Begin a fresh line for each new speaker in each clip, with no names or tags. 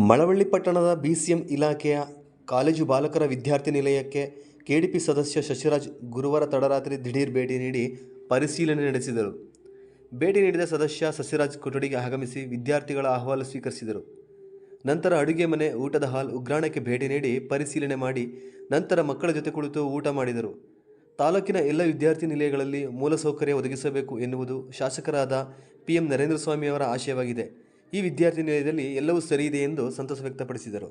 ಮಳವಳ್ಳಿ ಪಟ್ಟಣದ ಬಿಸಿಎಂ ಇಲಾಖೆಯ ಕಾಲೇಜು ಬಾಲಕರ ವಿದ್ಯಾರ್ಥಿ ನಿಲಯಕ್ಕೆ ಕೆಡಿಪಿ ಸದಸ್ಯ ಶಶಿರಾಜ್ ಗುರುವಾರ ತಡರಾತ್ರಿ ದಿಢೀರ್ ಭೇಟಿ ನೀಡಿ ಪರಿಶೀಲನೆ ನಡೆಸಿದರು. ಭೇಟಿ ನೀಡಿದ ಸದಸ್ಯ ಸಸಿರಾಜ್ ಕೊಠಡಿಗೆ ಆಗಮಿಸಿ ವಿದ್ಯಾರ್ಥಿಗಳ ಅಹವಾಲು ಸ್ವೀಕರಿಸಿದರು. ನಂತರ ಅಡುಗೆ ಮನೆ, ಊಟದ ಹಾಲ್, ಉಗ್ರಾಣಕ್ಕೆ ಭೇಟಿ ನೀಡಿ ಪರಿಶೀಲನೆ ಮಾಡಿ ನಂತರ ಮಕ್ಕಳ ಜೊತೆ ಕುಳಿತು ಊಟ ಮಾಡಿದರು. ತಾಲೂಕಿನ ಎಲ್ಲ ವಿದ್ಯಾರ್ಥಿ ನಿಲಯಗಳಲ್ಲಿ ಮೂಲಸೌಕರ್ಯ ಒದಗಿಸಬೇಕು ಎನ್ನುವುದು ಶಾಸಕರಾದ ಪಿ ಎಂ ನರೇಂದ್ರ ಸ್ವಾಮಿಯವರ ಆಶಯವಾಗಿದೆ. ಈ ವಿದ್ಯಾರ್ಥಿ ನಿಲಯದಲ್ಲಿ ಎಲ್ಲವೂ ಸರಿ ಇದೆ ಎಂದು ಸಂತಸ ವ್ಯಕ್ತಪಡಿಸಿದರು.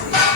Thank you.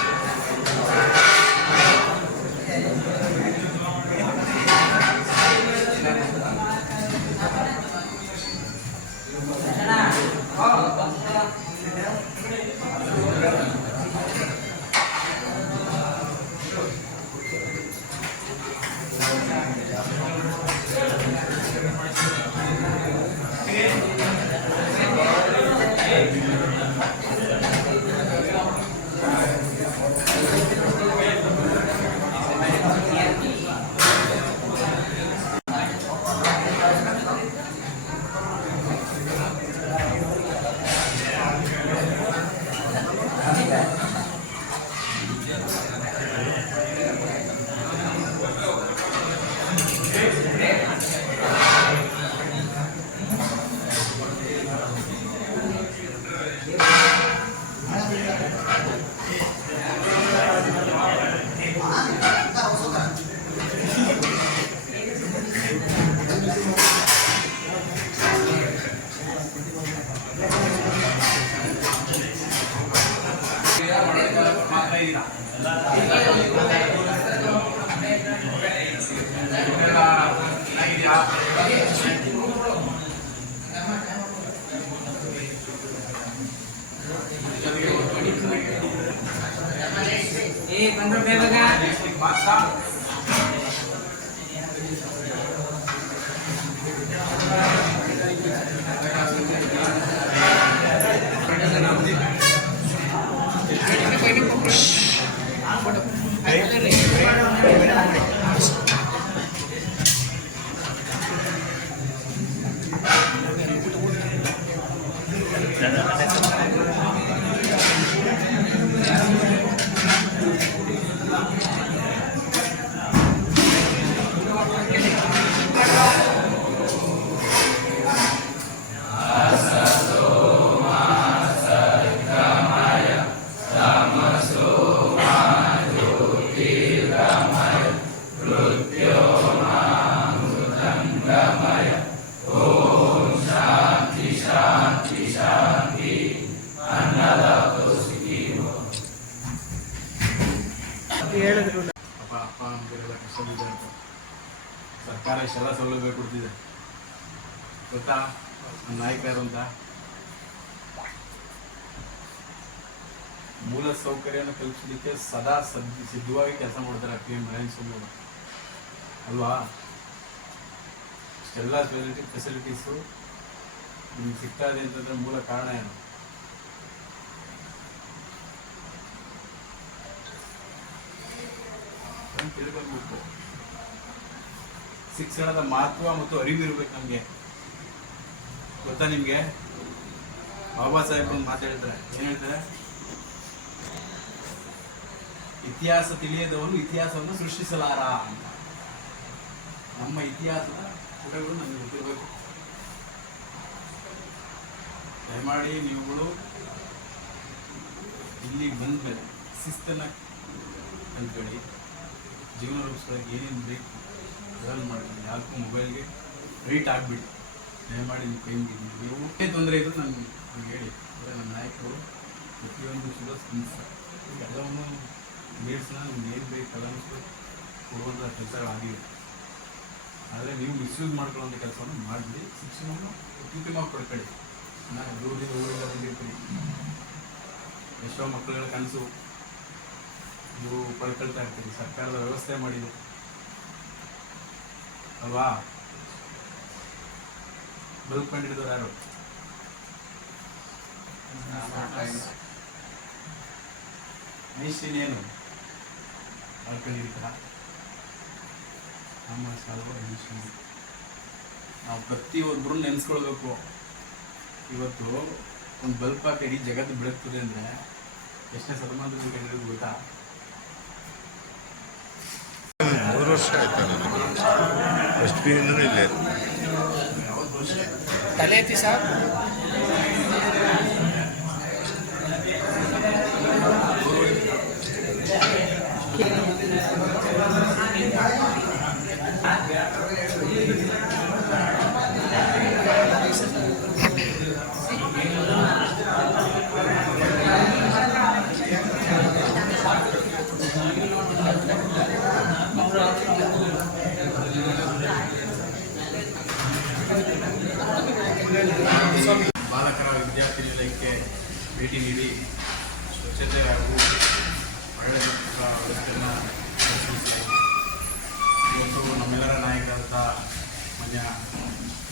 ಹೇಳಿದ್ರು
ಅಪ್ಪ ಅಪ್ಪ ನಮಗೆಲ್ಲ ಕಷ್ಟದಿದೆ ಅಂತ. ಸರ್ಕಾರ ಇಷ್ಟೆಲ್ಲ ಸೌಲಭ್ಯ ಕೊಡ್ತಿದೆ. ಗೊತ್ತಾ? ನಮ್ಮ ನಾಯಕ ಯಾರು ಅಂತ? ಮೂಲ ಸೌಕರ್ಯನ ಕಲ್ಪಿಸಲಿಕ್ಕೆ ಸದಾ ಸದ್ ಸಿದ್ಧವಾಗಿ ಕೆಲಸ ಮಾಡ್ತಾರೆ ಪಿ ಎಂ. ನರೇಂದ್ರ ಸ್ವಾಮಿ ಅಲ್ವಾ? ಇಷ್ಟೆಲ್ಲ ಫೆಸಿಲಿಟಿ ಫೆಸಿಲಿಟೀಸು ನಿಮ್ಗೆ ಸಿಗ್ತಾ ಇದೆ ಅಂತಂದ್ರೆ ಮೂಲ ಕಾರಣ ಏನು? ತಿಳ್ಕೊಬೇಕು ಶಿಕ್ಷಣದ ಮಹತ್ವ ಮತ್ತು ಅರಿವಿರ್ಬೇಕು ನಮಗೆ. ಗೊತ್ತಾ ನಿಮಗೆ? ಬಾಬಾ ಸಾಹೇಬ್ ಒಂದು ಮಾತಾಡಿದ್ರೆ ಏನು ಹೇಳ್ತಾರೆ? ಇತಿಹಾಸ ತಿಳಿಯದವನು ಇತಿಹಾಸವನ್ನು ಸೃಷ್ಟಿಸಲಾರ ಅಂತ. ನಮ್ಮ ಇತಿಹಾಸದ ಪುಟಗಳು ನನಗೆ ಗೊತ್ತಿರಬೇಕು ದಯಮಾಡಿ ನೀವುಗಳು ಇಲ್ಲಿಗೆ ಬಂದ್ಮೇಲೆ ಶಿಸ್ತನ್ನ ಕಲ್ಕೊಳ್ಳಿ ಜೀವನ ರೂಪಿಸ್ಕೊಳ್ಳೋಕೆ ಏನೇನು ಬೇಕು ಅದನ್ನು ಮಾಡ್ಕೊಳ್ಳಿ. ಯಾಕೂ ಮೊಬೈಲ್ಗೆ ರೇಟ್ ಆಗಿಬಿಡಿ. ದಯಮಾಡಿ ನೀವು ಕೈ ಮುಗಿದು ನೀವು ಒಟ್ಟೆ ತೊಂದರೆ ಇದ್ರು ನನಗೆ ಹೇಳಿ. ಅಂದರೆ ನಮ್ಮ ನಾಯಕರು ಪ್ರತಿಯೊಂದು ಶುಭ ಎಲ್ಲವನ್ನು ಮೇಡ್ಸ್ನ ನಿಮ್ಗೆ ಏನು ಬೇಕು ಅದನ್ನು ಕೂಡ ಕೊಡುವಂಥ ಕೆಲಸಗಳಾಗಿವೆ. ಆದರೆ ನೀವು ಮಿಸ್ಯೂಸ್ ಮಾಡ್ಕೊಳ್ಳೋಂಥ ಕೆಲಸವನ್ನು ಮಾಡಿಬಿಡಿ ಶಿಕ್ಷಣವನ್ನು ಅತ್ಯುತ್ತಮವಾಗಿ ಪಡ್ಕೊಳ್ಳಿ. ನಾನು ದೂರದಿಂದ ಊರಿಂದ ಬಂದಿರ್ತೀನಿ. ಎಷ್ಟೋ ಮಕ್ಕಳುಗಳ ಕನಸು ನೀವು ಪಡ್ಕೊಳ್ತಾ ಇರ್ತೀರಿ. ಸರ್ಕಾರದ ವ್ಯವಸ್ಥೆ ಮಾಡಿದೆ. ಅಲ್ವಾ? ಬಲ್ಬ್ ಕಂಡಿಡಿದವ್ರು ಯಾರು? ಮೈಸಿನೇನು? ಮಾಡ್ಕೊಂಡಿರ್ತಾರ? ನಮ್ಮ ಸಾಲ್ವ ಐನ್ಸ್ಟೀನ್ ನಾವು ಪ್ರತಿಯೊಬ್ಬರು ನೆನೆಸ್ಕೊಳ್ಬೇಕು. ಇವತ್ತು ಒಂದು ಬಲ್ಪ್ ಹಾಕಿ ಇಡೀ ಜಗತ್ತು ಬೆಳಗ್ತದೆ ಅಂದರೆ ಎಷ್ಟನೇ ಶತಮಾನದಲ್ಲಿ ಕೇಳಿದ್ರು ಗೊತ್ತಾ?
ಮೂರು ವರ್ಷ ಆಯ್ತು ಎಷ್ಟು ಇಂದನೂ ಇಲ್ಲೇ.
ತಲೆ ಐತಿ ಸರ್
ಬಾಲಕರ ವಿದ್ಯಾರ್ಥಿ ನಿಲಯಕ್ಕೆ ಭೇಟಿ ನೀಡಿ ಸ್ವಚ್ಛತೆ ಹಾಗೂ ಒಳ್ಳೆಯ ವ್ಯವಸ್ಥೆಯನ್ನು ಇವತ್ತು ನಮ್ಮೆಲ್ಲರ ನಾಯಕರಾದಂಥ ಮಾನ್ಯ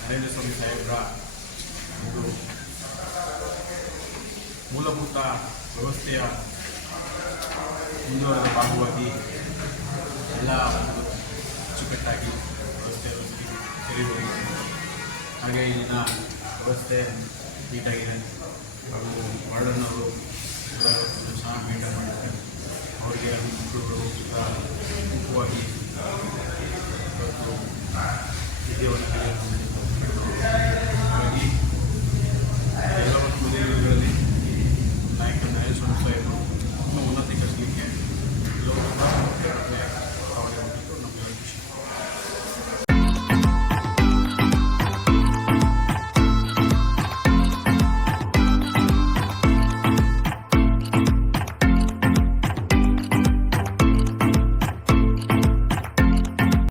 ನರೇಂದ್ರ ಸ್ವಾಮಿ ಸಾಹೇಬರ ಒಂದು ಮೂಲಭೂತ ವ್ಯವಸ್ಥೆಯ ಮುಂದುವರೆದ ಭಾಗವಾಗಿ ಎಲ್ಲ ಅಚ್ಚುಕಟ್ಟಾಗಿ ವ್ಯವಸ್ಥೆ ತೆರೆಯುವುದು ಹಾಗೆ ಇಲ್ಲಿನ ವ್ಯವಸ್ಥೆ ನೀಟಾಗಿದೆ ಹಾಗೂ ವಾರ್ಡನ್ನವರು ಎಲ್ಲ ಚೆನ್ನಾಗಿ ಮೇಂಟೈನ್ ಮಾಡಿದ್ದಾರೆ. ಅವರಿಗೆ ಮಕ್ಕಳುಗಳು ಸಹ